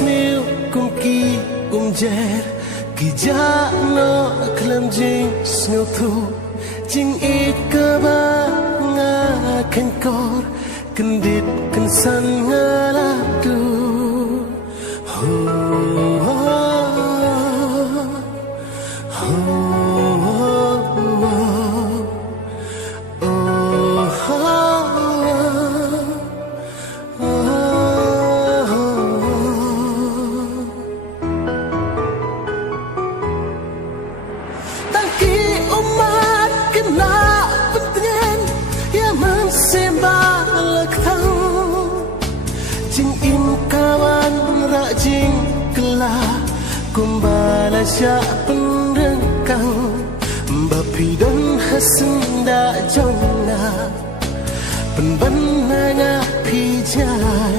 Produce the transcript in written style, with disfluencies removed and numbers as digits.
smil kum ki jer ki ja no klam jing snil thu jing ikaba nga kan kor kendit kan san ngaladu jing kelah kumbala sya pendengkang bapi dan hasenda jona penbenanga pijai